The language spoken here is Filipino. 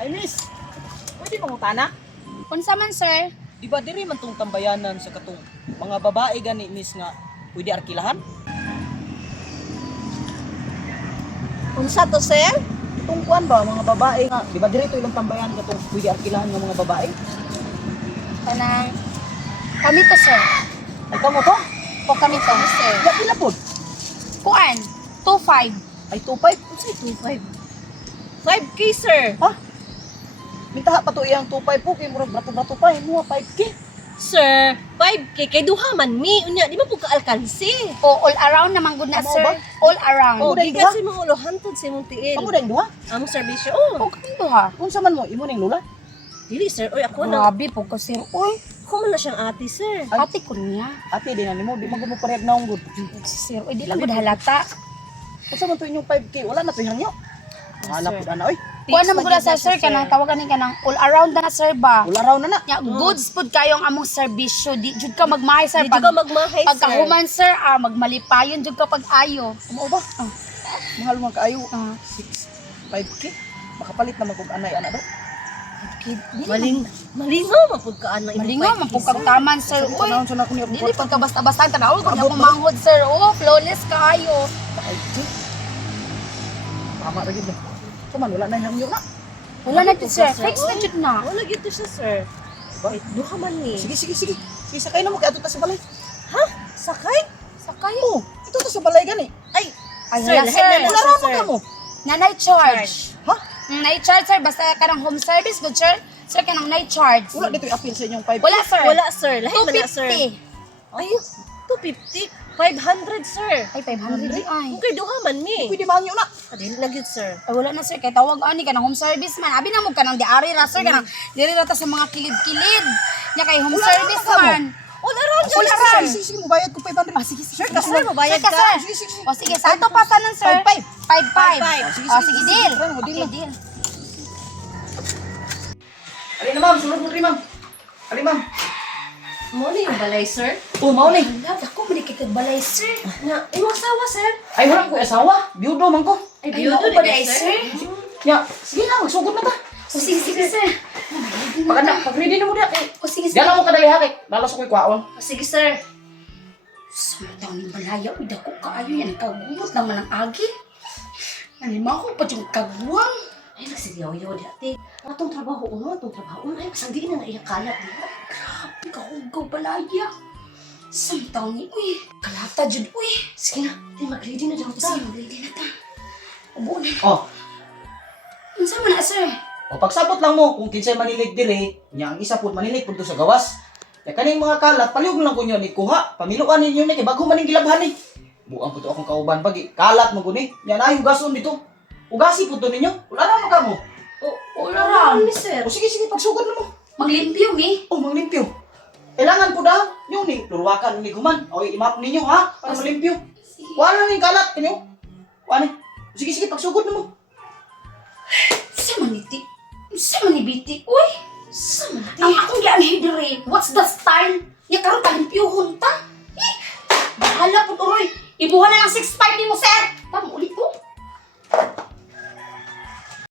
Ay, miss. Pwede mangutana? Unsa man, sir? Di ba diri man tong tambayanan sa katong mga babae gani, miss, nga pwede arkilahan? Unsa to, sir? Itong kuan ba, mga babae nga, di ba diri to ilang tambayan katong pwede arkilahan ng mga babae? Kanang kami to, sir. Ay, kamo to? O kami to, sir. Ya, pila po? Kuan, 2.5. Ay, 2.5? Unsay 2.5? 5K, sir. Ha? Mintaha pa to iyang 2.5 po, kay murag bato-bato pa, mo 5K. Sir, 5K kay duha man mi. Unya, di man po ka-alkansi. O all around naman good na, Amo sir. ba? All around. Oh, dahil gikan duha? sa mga ulohantod sa imong tiil. Kamo dahil duha? Among serbisyo. Oh, O kami to, ha? Unsa man mo, imo ning lula? dili, sir. Oy, ako na. Grabe po ko, sir. Uy, Ako man na siyang ate, sir. ate ko niya. Ate, di na nimo, di man mo parehag na good. Sir, uy, di lang good halata. Unsa man to inyong 5K? Wala na to hangyo. Wala sir. po na, oy. Kuan naman good sa sir, kanang tawagan ni kanang all around na, sir ba? Wala raw na na. Ya, goods pud kayo ang among serbisyo. Di jud ka magmahay, sir. Di ka magmahay, sir. Pagkahuman, sir, magmalipayon jud ka pag-ayo. Amo ba? Mahal man kaayo. Ah. 5K? Makapalit na magkog anay ana daw. Malingaw mapugkaan ng imong Malingaw, 5K, mapugkag sir. taman, sir. Sa Uy, tanawon sa nako ni dili pud ka basta-basta tanawon ko akong manghod, sir. Oh, flawless kaayo. 5K. Tama ra gid. Kuman wala na hangyo na. Wala na jud, sir. Sir, Fix na uy. jud na. Wala gyud to siya, sir. Ba? Duha man ni. Sige, sige, sige. Sige, sakay na mo kay ato ta sa balay. Ha? Sakay? Sakay. Oh, ito ta sa balay gani. Ay, Ay, sir, hala, lahat sir. na lang Wala siya, ra sir. man mo. Nanay charge. Ha? Night charge, sir. Basta kanang home service, good, sir. Sir, kanang night charge. Wala dito i-appeal sa inyong 5K. Wala, sir. Wala, sir. Lahat man na, sir. 250. Ay, 250. 500, sir. Ay, 500. Ay. Okay, duha man mi. Pwede mahangyo na. Adil na gyud, sir. Ay, wala na, sir. Kaya tawag ani ka ng home service man. Abi na mo ka ng diary ra, sir. Kanang diri ra ta sa mga kilid-kilid. Nya kay home Wala service na, man. All around All dyan, around. Sige, sige, mubayad ko 500. Ah, sige, sige. Sir, kasi na, mabayad Sir, ka. sir. Sige, sige, sige. O, sige. Saan to pa sanan, sir? 5-5. 5-5. Sige, O, sige, sige, sige. deal. Deal Okay, na. deal. Ali na ma'am, sunod mo rin ma'am. Ali ma'am. Mo na yung balay, sir. Oh, mao ni. Hala, ako mo balay, sir. Na, imong asawa, sir. Ay, wala ko asawa. Biyudo man ko. Ay, Ayun, ko di ba ba, dahil, sir? sir? Ya, sige na, magsugod na ta. O, sige, sige, sir. Pag-ready na mo diya. O, sige, sige. Diyan lang mo kadali hakik. Lalas ko ikwaon. O, sige, sir. Sumataw ni balaya, uy, dako kaayo yan. Kagumot naman ang agi. Nalimaw ko pa yung kagwang. Ay, nagsigaw-yaw dati. Atong trabaho, atong trabaho. Ay, pasangdiin na naiyak kalat, di ba? Grabe ka, hugaw balaya. Sumataw ni, uy. Kalata dyan, uy. Sige na, di mag-ready na daw ta. Sige, mag-ready na ta. Ubo na. Oh, Ano sa na, sir? o pagsabot lang mo kung kinsay manilig diri, nya ang isa pud manilig pud sa gawas. Ya kaning mga kalat palihog lang ko nyo ni kuha. Pamiluan ninyo ni kay bago maning gilabhan ni. Buang pud akong kauban pagi. Kalat mo guni. Nya na hugason dito. Ugasi pud to ninyo. Wala na man kamo. All around. ni sir. O sige sige pagsugod na mo. Maglimpyo, mi. Oh, manglimpyo. Kailangan po daw, yung ni, luruwakan ni Guman. O, imap ninyo, ha? Para malimpyo. Wala na yung kalat, kanyo. Wala. Sige, sige, pagsugod na mo. Sa maniti. Sa manibiti, uy. Sa man, Ang akong yan, Hidri. What's the style? Niya karoon kalimpyuhon ta. Eh, bahala po, Uroy. Ibuhan na lang 6'5" ni mo, sir. Tama, ulit po.